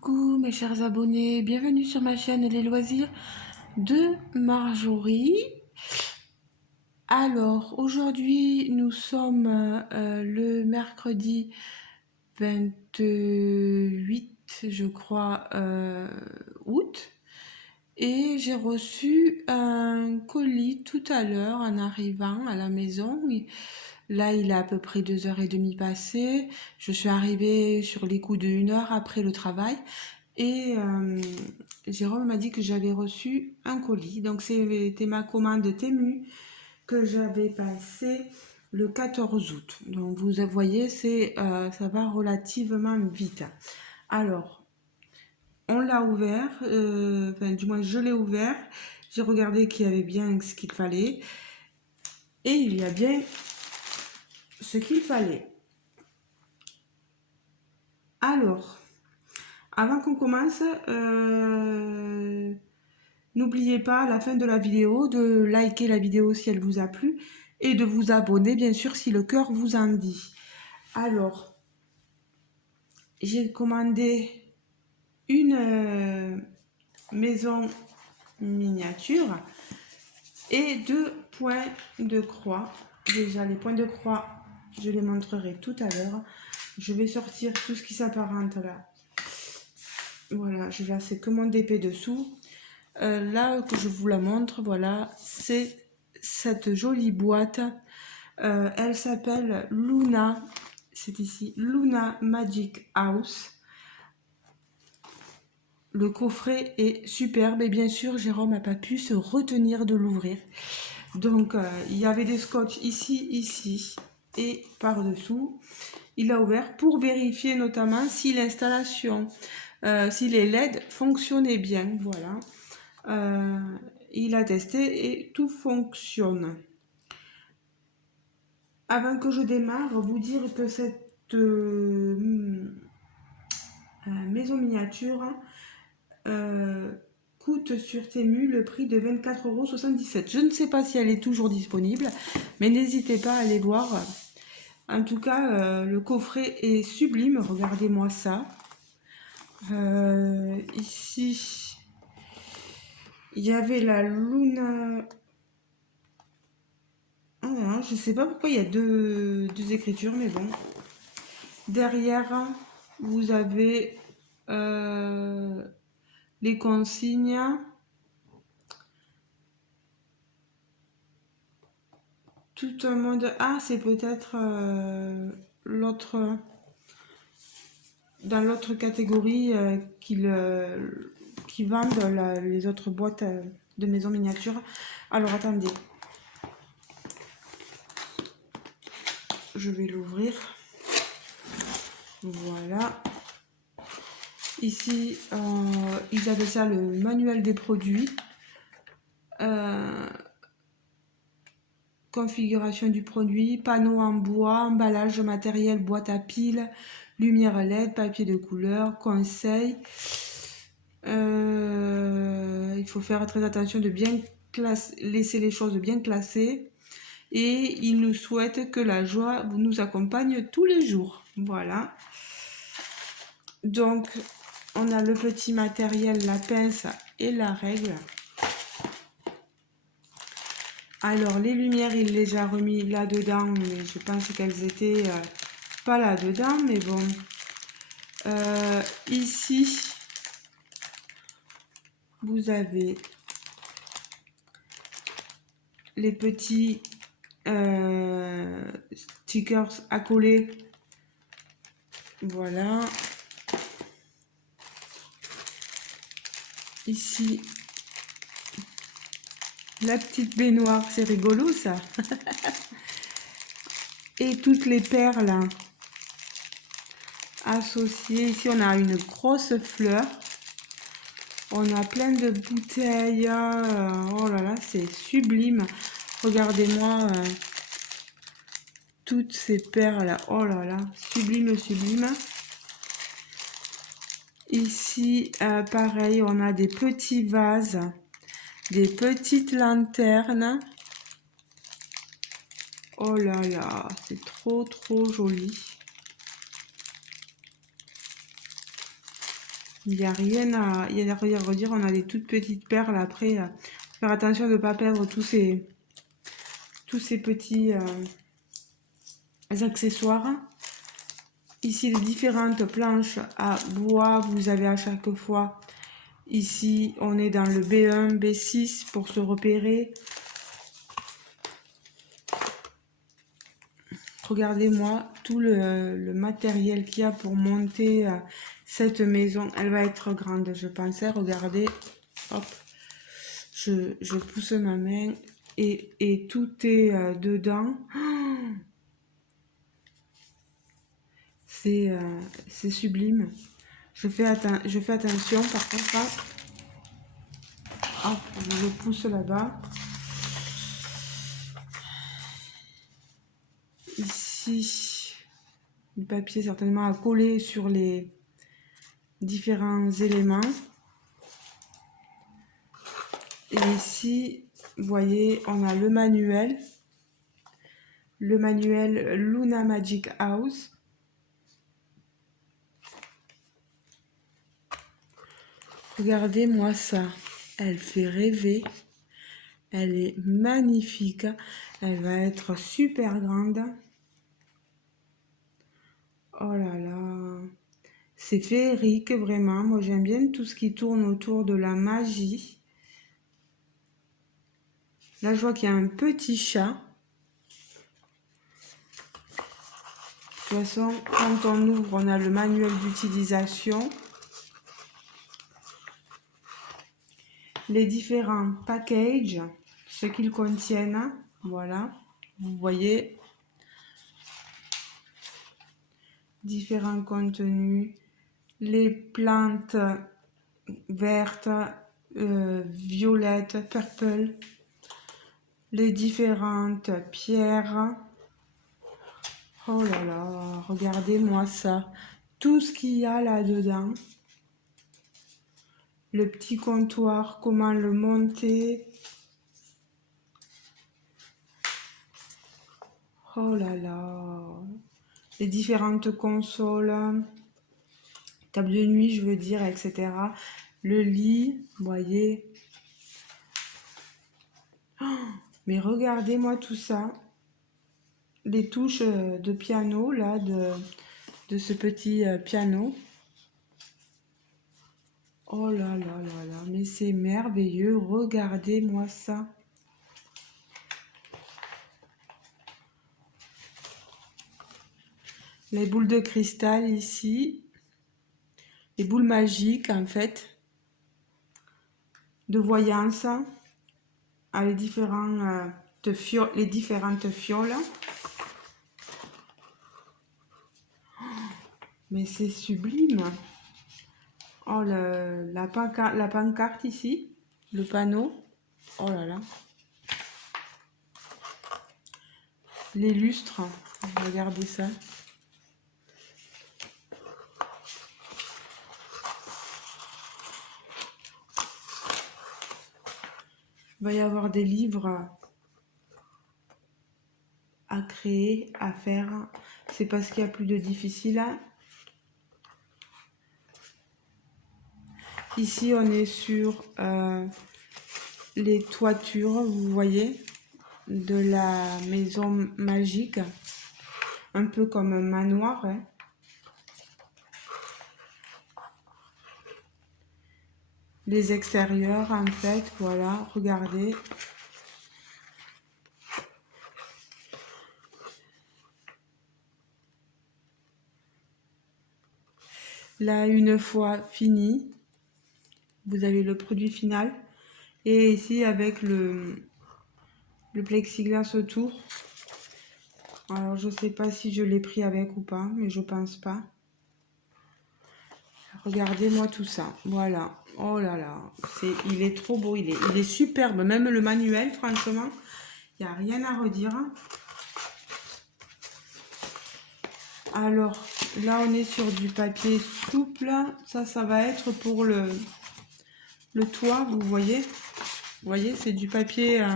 Coucou mes chers abonnés, bienvenue sur ma chaîne Les Loisirs de Marjorie. Alors aujourd'hui nous sommes le mercredi 28 je crois août et j'ai reçu un colis tout à l'heure en arrivant à la maison. Là, il est à peu près 2h30 passées. Je suis arrivée sur les coups de 1 heure après le travail. Et Jérôme m'a dit que j'avais reçu un colis. Donc, c'était ma commande Temu que j'avais passée le 14 août. Donc, vous voyez, ça va relativement vite. Alors, on l'a ouvert, enfin, du moins, je l'ai ouvert. J'ai regardé qu'il y avait bien ce qu'il fallait. Et il y a bien ce qu'il fallait. Alors, avant qu'on commence, n'oubliez pas à la fin de la vidéo de liker la vidéo si elle vous a plu et de vous abonner bien sûr si le cœur vous en dit. Alors, j'ai commandé une maison miniature et 2 points de croix. Déjà les points de croix, je les montrerai tout à l'heure. Je vais sortir tout ce qui s'apparente là. Voilà, je laisse que mon DP dessous. Là que je vous la montre, voilà, c'est cette jolie boîte. Elle s'appelle Luna. C'est ici Luna Magic House. Le coffret est superbe et bien sûr Jérôme n'a pas pu se retenir de l'ouvrir. Donc il y avait des scotch ici et par-dessous. Il a ouvert pour vérifier notamment si l'installation, si les LED fonctionnaient bien. Voilà. Il a testé et tout fonctionne. Avant que je démarre, vous dire que cette maison miniature coûte sur Temu le prix de 24,77 €. Je ne sais pas si elle est toujours disponible, mais n'hésitez pas à aller voir. En tout cas, le coffret est sublime. Regardez-moi ça. Ici, il y avait la Luna. Ah, je sais pas pourquoi il y a deux écritures, mais bon. Derrière, vous avez les consignes. Tout un monde. Ah, c'est peut-être l'autre. Dans l'autre catégorie qui vendent les autres boîtes de maisons miniatures. Alors attendez. Je vais l'ouvrir. Voilà. Ici, ils avaient ça, le manuel des produits. Configuration du produit, panneau en bois, emballage matériel, boîte à piles, lumière LED, papier de couleur, conseil. Il faut faire très attention de bien laisser les choses bien classées. Et il nous souhaite que la joie nous accompagne tous les jours. Voilà. Donc, on a le petit matériel, la pince et la règle. Alors, les lumières, il les a remis là-dedans, mais je pense qu'elles étaient pas là-dedans, mais bon. Ici, vous avez les petits stickers à coller. Voilà. Ici, la petite baignoire, c'est rigolo ça. Et toutes les perles associées. Ici, on a une grosse fleur. On a plein de bouteilles. Oh là là, c'est sublime. Regardez-moi toutes ces perles. Oh là là, sublime, sublime. Ici, pareil, on a des petits vases, des petites lanternes. Oh là là, c'est trop, trop joli. Il n'y a rien à redire. On a des toutes petites perles. Après, faire attention de ne pas perdre tous ces petits accessoires. Ici, les différentes planches à bois, vous avez à chaque fois. Ici, on est dans le B1, B6 pour se repérer. Regardez-moi tout le matériel qu'il y a pour monter cette maison. Elle va être grande, je pensais. Regardez, hop, je pousse ma main et tout est dedans. C'est sublime. Je fais attention, par contre, là, hop, je pousse là-bas. Ici, du papier certainement à coller sur les différents éléments. Et ici, vous voyez, on a le manuel Luna Magic House. Regardez-moi ça, elle fait rêver, elle est magnifique, elle va être super grande. Oh là là, c'est féerique vraiment, moi j'aime bien tout ce qui tourne autour de la magie. Là je vois qu'il y a un petit chat. De toute façon, quand on ouvre, on a le manuel d'utilisation. Les différents packages, ce qu'ils contiennent, voilà, vous voyez, différents contenus, les plantes vertes, violettes, purple, les différentes pierres. Oh là là, regardez-moi ça, tout ce qu'il y a là-dedans. Le petit comptoir, comment le monter. Oh là là, les différentes consoles, table de nuit, je veux dire, etc. Le lit, vous voyez. Oh, mais regardez-moi tout ça. Les touches de piano, là, de ce petit piano. Oh là là là là, mais c'est merveilleux. Regardez-moi ça. Les boules de cristal ici. Les boules magiques, en fait, de voyance. À les différentes fioles. Mais c'est sublime. Oh, la pancarte ici, le panneau. Oh là là. Les lustres, regardez ça. Il va y avoir des livres à créer, à faire. C'est parce qu'il y a plus de difficile. Ici, on est sur les toitures, vous voyez, de la maison magique. Un peu comme un manoir. Hein. Les extérieurs, en fait, voilà, regardez. Là, une fois fini, vous avez le produit final. Et ici, avec le plexiglas autour. Alors, je sais pas si je l'ai pris avec ou pas, mais je pense pas. Regardez-moi tout ça. Voilà. Oh là là. Il est trop beau. Il est superbe. Même le manuel, franchement, il n'y a rien à redire. Alors, là, on est sur du papier souple. Ça va être pour le toit, vous voyez. Vous voyez, c'est du papier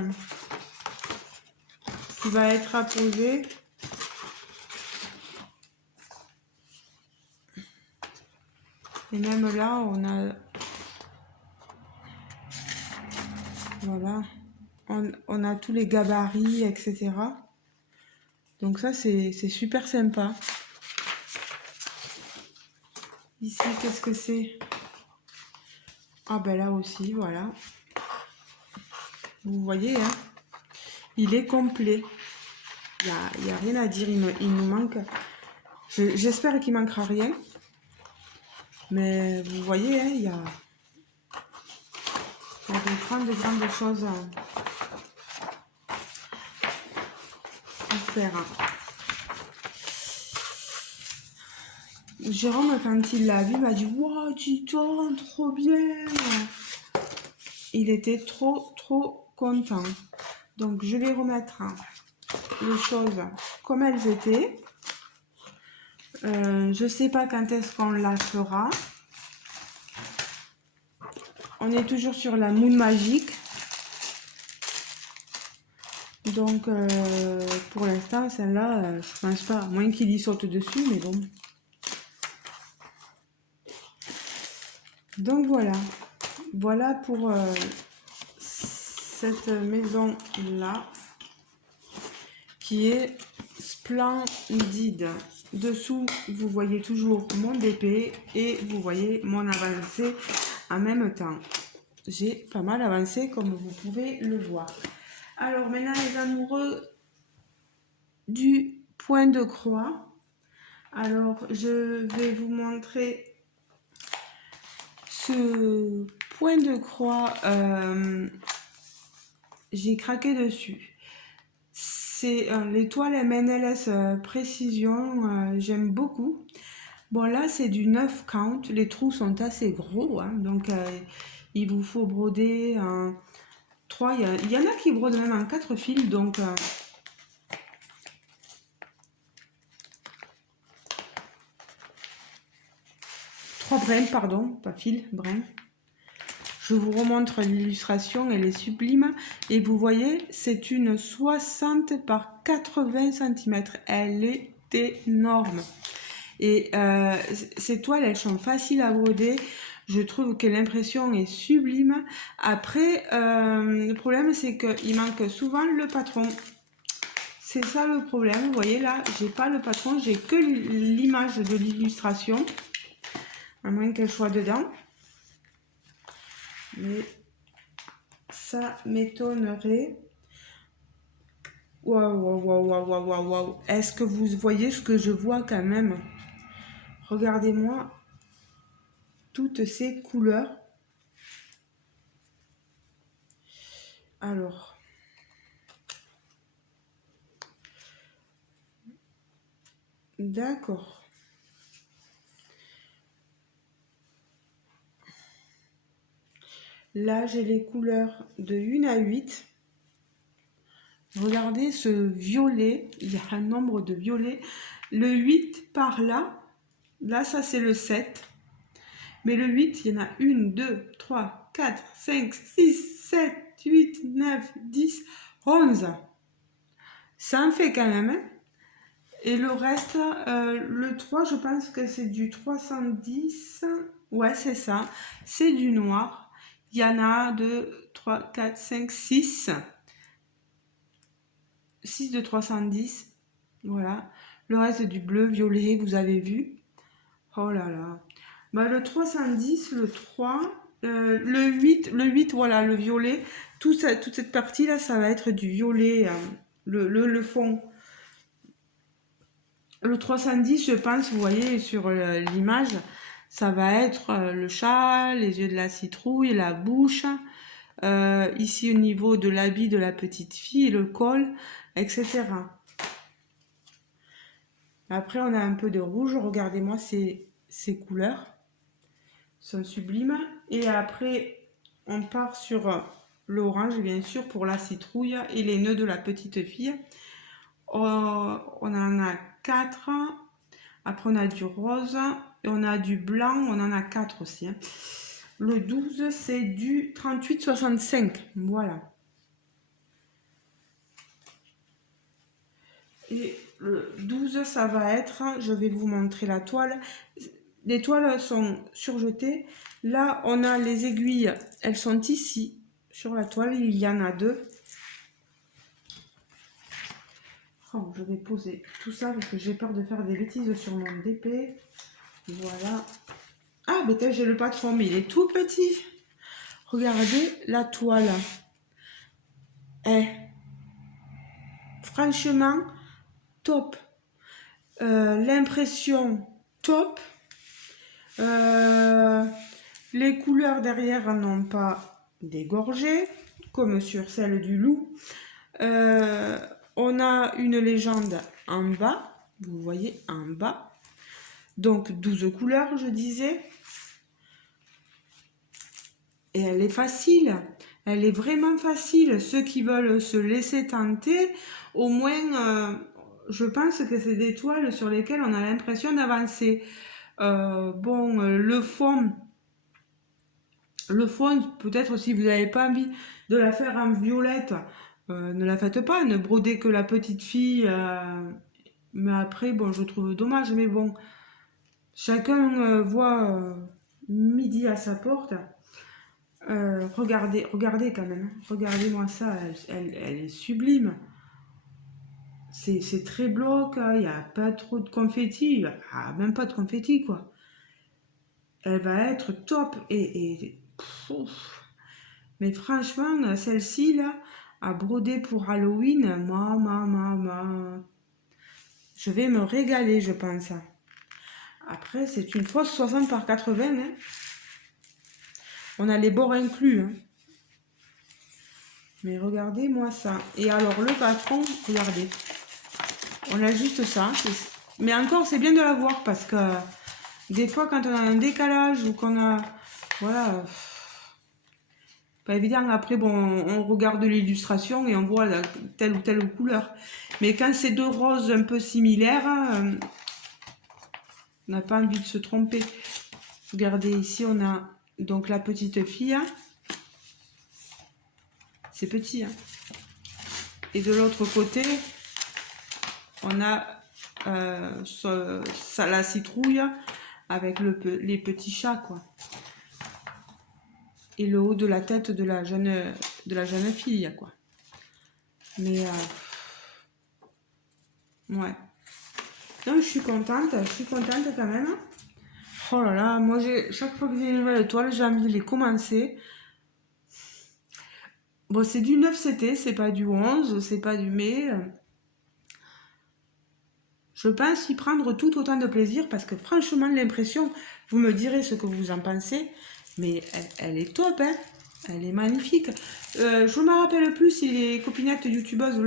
qui va être apposé. Et même là, on a... Voilà. On a tous les gabarits, etc. Donc ça, c'est super sympa. Ici, qu'est-ce que c'est? Ah ben là aussi, voilà. Vous voyez, hein, il est complet. Il y a rien à dire, il nous manque. J'espère qu'il manquera rien. Mais vous voyez, hein, il y a de grandes choses à faire. Jérôme, quand il l'a vu, m'a dit « Wow, Titon, trop bien !» Il était trop content. Donc, je vais remettre les choses comme elles étaient. Je sais pas quand est-ce qu'on la fera. On est toujours sur la moule magique. Donc, pour l'instant, celle-là, je pense pas. À moins qu'il y saute dessus, mais bon. Donc, voilà. Voilà pour cette maison-là, qui est splendide. Dessous, vous voyez toujours mon DP et vous voyez mon avancée en même temps. J'ai pas mal avancé, comme vous pouvez le voir. Alors, maintenant, les amoureux du point de croix. Alors, je vais vous montrer ce point de croix. J'ai craqué dessus. C'est l'étoile MNLS Précision. J'aime beaucoup. Bon, là, c'est du 9 count. Les trous sont assez gros. Hein, donc, il vous faut broder en 3. Il y en a qui brodent même en 4 fils. Donc... 3 brins, pardon, pas fil, brins. Je vous remontre l'illustration, elle est sublime. Et vous voyez, c'est une 60 par 80 cm. Elle est énorme. Et ces toiles, elles sont faciles à broder. Je trouve que l'impression est sublime. Après, le problème, c'est qu'il manque souvent le patron. C'est ça le problème. Vous voyez là, j'ai pas le patron, j'ai que l'image de l'illustration. À moins qu'elle soit dedans. Mais ça m'étonnerait. Waouh, waouh, waouh, waouh, waouh, waouh, waouh. Est-ce que vous voyez ce que je vois quand même? Regardez-moi toutes ces couleurs. Alors. D'accord. Là, j'ai les couleurs de 1 à 8. Regardez ce violet. Il y a un nombre de violets. Le 8 par là. Là, ça, c'est le 7. Mais le 8, il y en a 1, 2, 3, 4, 5, 6, 7, 8, 9, 10, 11. Ça en fait quand même. Hein. Et le reste, le 3, je pense que c'est du 310. Ouais, c'est ça. C'est du noir. Il y en a 2, 3, 4, 5, 6. 6 de 310. Voilà. Le reste du bleu, violet, vous avez vu. Oh là là. Bah, le 310, le 3, le 8, voilà, le violet. Toute cette partie-là, ça va être du violet, le fond. Le 310, je pense, vous voyez sur l'image, ça va être le chat, les yeux de la citrouille, la bouche. Ici au niveau de l'habit de la petite fille, le col, etc. Après, on a un peu de rouge. Regardez-moi ces couleurs. Sont sublimes. Et après, on part sur l'orange, bien sûr, pour la citrouille et les nœuds de la petite fille. On en a 4. Après, on a du rose et on a du blanc. On en a 4 aussi. Hein. Le 12, c'est du 38,65. Voilà. Et le 12, ça va être, je vais vous montrer la toile. les toiles sont surjetées. Là, on a les aiguilles, elles sont ici, sur la toile, il y en a 2. Oh, je vais poser tout ça parce que j'ai peur de faire des bêtises sur mon DP. Voilà. Ah, mais j'ai le patron, mais il est tout petit. Regardez la toile. Eh, franchement, top. L'impression, top. Les couleurs derrière n'ont pas dégorgé, comme sur celle du loup. On a une légende en bas, vous voyez en bas. Donc 12 couleurs, je disais. Et elle est facile. Elle est vraiment facile. Ceux qui veulent se laisser tenter, au moins, je pense que c'est des toiles sur lesquelles on a l'impression d'avancer. Bon, le fond, peut-être si vous n'avez pas envie de la faire en violette, ne la faites pas, ne brodez que la petite fille. Mais après, bon, je trouve dommage, mais bon, chacun voit midi à sa porte. Regardez quand même, regardez-moi ça, elle est sublime. C'est très bloc, il n'y a pas trop de confetti, même pas de confetti quoi. Elle va être top mais franchement, celle-ci là, à broder pour Halloween, je vais me régaler, je pense. Après, c'est une fausse 60 par 80. Hein. On a les bords inclus. Hein. Mais regardez-moi ça. Et alors, le patron, regardez. On a juste ça. Mais encore, c'est bien de l'avoir parce que des fois, quand on a un décalage ou qu'on a... Voilà. Pas évident. Après, bon, on regarde l'illustration et on voit telle ou telle couleur. Mais quand c'est 2 roses un peu similaires, on n'a pas envie de se tromper. Regardez, ici, on a donc la petite fille. C'est petit. Hein. Et de l'autre côté, on a la citrouille avec les petits chats, quoi. Et le haut de la tête de la jeune fille, quoi. Mais, ouais. Donc, je suis contente quand même. Oh là là, moi, chaque fois que j'ai une nouvelle toile, j'ai envie de les commencer. Bon, c'est du 9CT, c'est pas du 11, c'est pas du mai. Je pense y prendre tout autant de plaisir parce que franchement, l'impression, vous me direz ce que vous en pensez, mais elle est top, hein. Elle est magnifique. Je ne me rappelle plus si les copinettes youtubeuses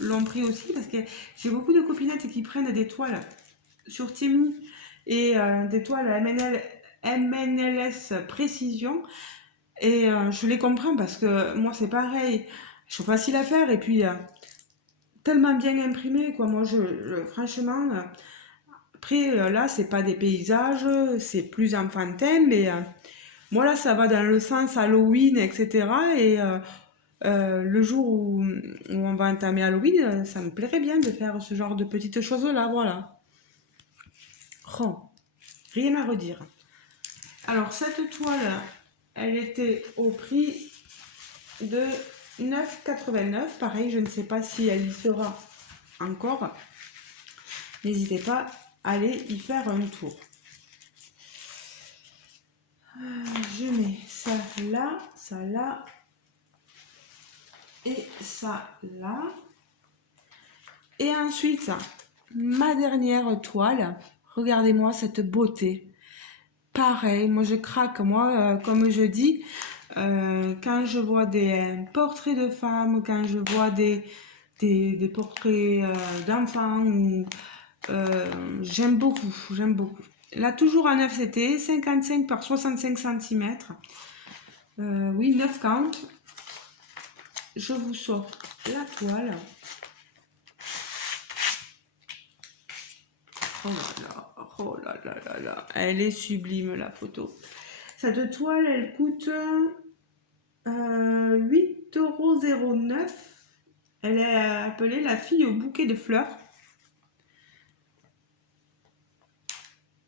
l'ont pris aussi parce que j'ai beaucoup de copinettes qui prennent des toiles sur Temu et des toiles MNLS Précision. Et je les comprends parce que moi, c'est pareil. Ils sont faciles à faire et puis tellement bien imprimés, quoi. Moi, franchement, après, là, c'est pas des paysages, c'est plus enfantin, mais moi, là, ça va dans le sens Halloween, etc. Et le jour où on va entamer Halloween, ça me plairait bien de faire ce genre de petites choses-là, voilà. Oh, rien à redire. Alors, cette toile, elle était au prix de 9,89. Pareil, je ne sais pas si elle y sera encore. N'hésitez pas à aller y faire un tour. Je mets ça là et ça là. Et ensuite, ma dernière toile. Regardez-moi cette beauté. Pareil, moi je craque. Moi, comme je dis, quand je vois des portraits de femmes, quand je vois des portraits d'enfants, j'aime beaucoup, j'aime beaucoup. Là, toujours en 9CT, 55 par 65 cm. Oui, 9 count. Je vous sors la toile. Oh là là là là. Elle est sublime, la photo. Cette toile, elle coûte 8,09 €. Elle est appelée la fille au bouquet de fleurs.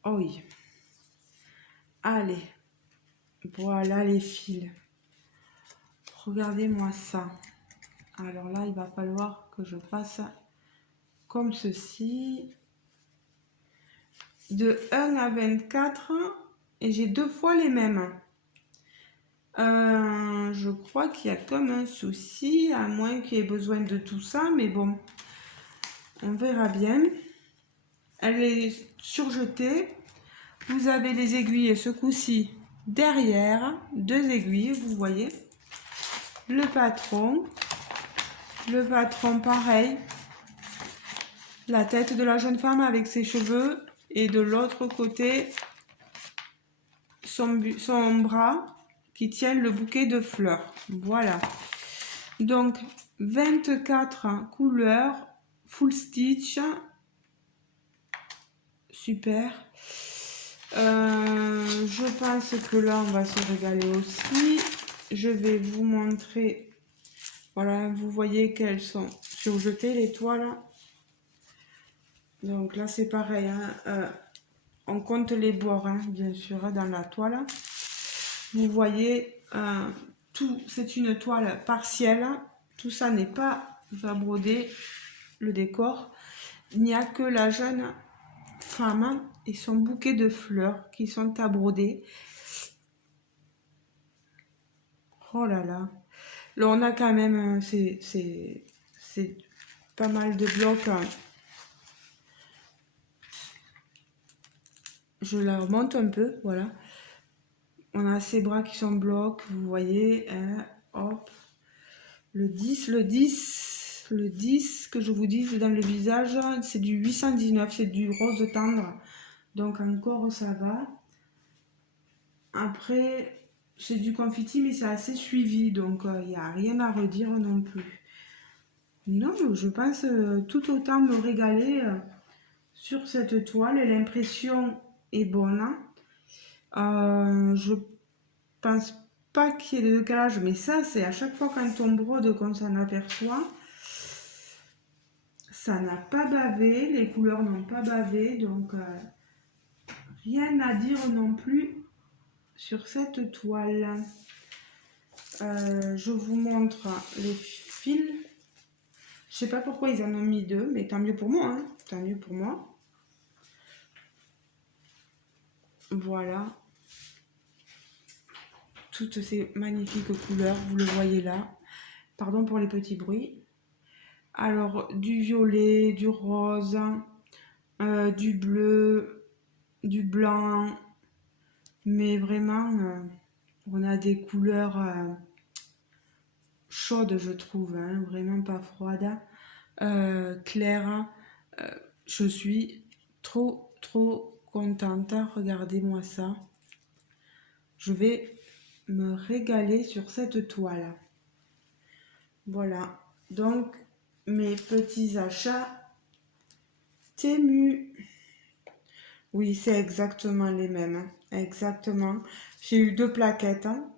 Oh oui. Allez, voilà les fils. Regardez-moi ça. Alors là, il va falloir que je fasse comme ceci. De 1 à 24 et j'ai 2 fois les mêmes. Je crois qu'il y a comme un souci, à moins qu'il y ait besoin de tout ça, mais bon, on verra bien. Elle est surjetée. Vous avez les aiguilles ce coup-ci derrière, 2 aiguilles, vous voyez. Le patron pareil. La tête de la jeune femme avec ses cheveux et de l'autre côté, son bras qui tient le bouquet de fleurs. Voilà. Donc, 24 couleurs, full stitch. Super. Je pense que là, on va se régaler aussi. Je vais vous montrer. Voilà, vous voyez qu'elles sont surjetées, les toiles. Donc là, c'est pareil. Hein, on compte les bords, hein, bien sûr, dans la toile. Vous voyez, tout, c'est une toile partielle. Tout ça n'est pas va broder le décor. Il n'y a que la jeune femme et son bouquet de fleurs qui sont à broder. Oh là là. Là, on a quand même, c'est pas mal de blocs. Je la remonte un peu, voilà. On a ces bras qui sont blocs, vous voyez. Hein, hop. Le 10 que je vous dis dans le visage, c'est du 819, c'est du rose tendre. Donc encore ça va. Après, c'est du confetti, mais c'est assez suivi, donc il n'y a rien à redire non plus. Non, je pense tout autant me régaler sur cette toile. L'impression est bonne. Je pense pas qu'il y ait de décalage, mais ça, c'est à chaque fois quand on brode qu'on s'en aperçoit. Ça n'a pas bavé, les couleurs n'ont pas bavé, donc rien à dire non plus sur cette toile. Je vous montre les fils. Je sais pas pourquoi ils en ont mis 2, mais tant mieux pour moi. Hein. Tant mieux pour moi. Voilà. Toutes ces magnifiques couleurs, vous le voyez là. Pardon pour les petits bruits. Alors, du violet, du rose, du bleu, du blanc. Mais vraiment, on a des couleurs chaudes, je trouve. Hein, vraiment pas froides. Claires. Je suis trop contente. Regardez-moi ça. Je vais me régaler sur cette toile. Voilà. Donc, mes petits achats Temu. Oui, c'est exactement les mêmes. Hein. Exactement. J'ai eu 2 plaquettes. Hein.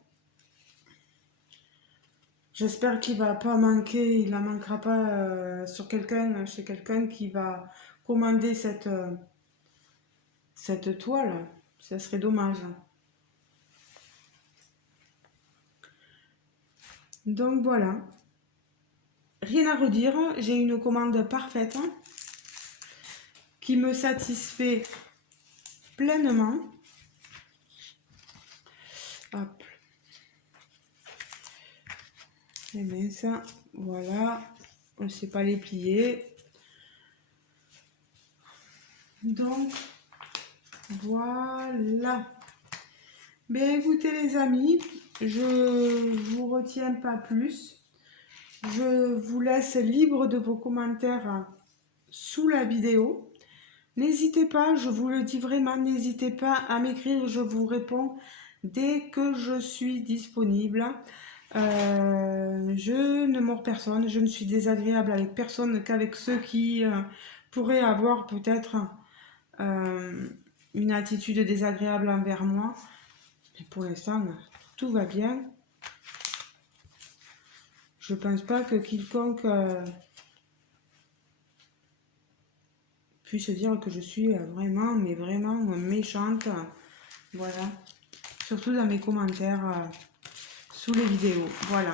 J'espère qu'il va pas manquer. Il n'en manquera pas chez quelqu'un qui va commander cette toile. Ça serait dommage. Donc voilà. Rien à redire. J'ai une commande parfaite qui me satisfait pleinement. Hop. Et bien ça, voilà. On ne sait pas les plier. Donc, voilà. Bien écoutez les amis, je vous retiens pas plus. Je vous laisse libre de vos commentaires sous la vidéo. N'hésitez pas, je vous le dis vraiment, n'hésitez pas à m'écrire, je vous réponds dès que je suis disponible. Je ne mords personne, je ne suis désagréable avec personne qu'avec ceux qui pourraient avoir peut-être une attitude désagréable envers moi. Et pour l'instant, tout va bien. Je pense pas que quiconque puisse dire que je suis vraiment, mais vraiment méchante. Voilà. surtout dans mes commentaires sous les vidéos. Voilà.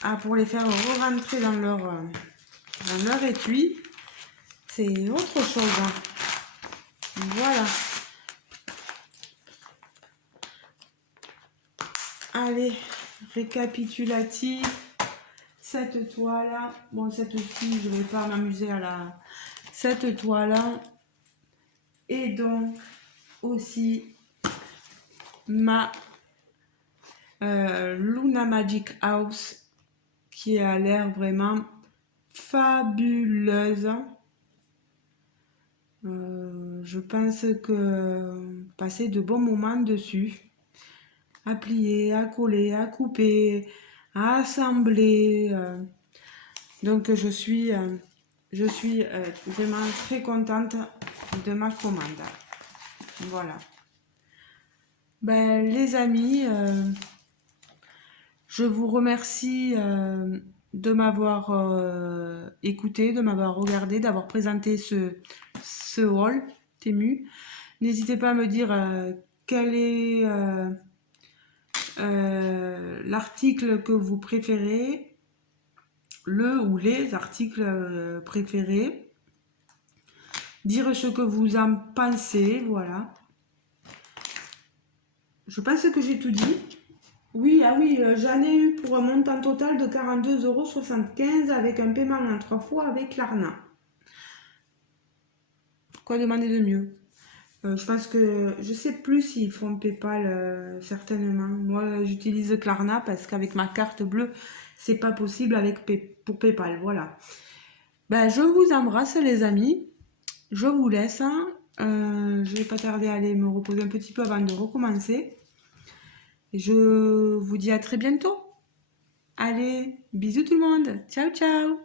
Ah, pour les faire rentrer dans leur étui, c'est autre chose. Hein. Voilà. Allez, récapitulatif. Cette toile-là, bon, cette-ci, je ne vais pas m'amuser à la... Cette toile-là, et donc aussi ma Luna Magic House, qui a l'air vraiment fabuleuse. Je pense que passer de bons moments dessus, à plier, à coller, à couper, à assembler. Donc je suis vraiment très contente de ma commande. Voilà. Ben, les amis, je vous remercie de m'avoir écouté, de m'avoir regardé, d'avoir présenté ce haul Temu. N'hésitez pas à me dire quel est l'article que vous préférez, le ou les articles préférés. Dire ce que vous en pensez, voilà. Je pense que j'ai tout dit. Oui, ah oui, j'en ai eu pour un montant total de 42,75 € avec un paiement en 3 fois avec Klarna. Quoi demander de mieux? Je pense que je sais plus s'ils font PayPal certainement. Moi, j'utilise Klarna parce qu'avec ma carte bleue, c'est pas possible pour PayPal. Voilà. Ben, je vous embrasse les amis. Je vous laisse. Hein. Je vais pas tarder à aller me reposer un petit peu avant de recommencer. Je vous dis à très bientôt. Allez, bisous tout le monde. Ciao, ciao.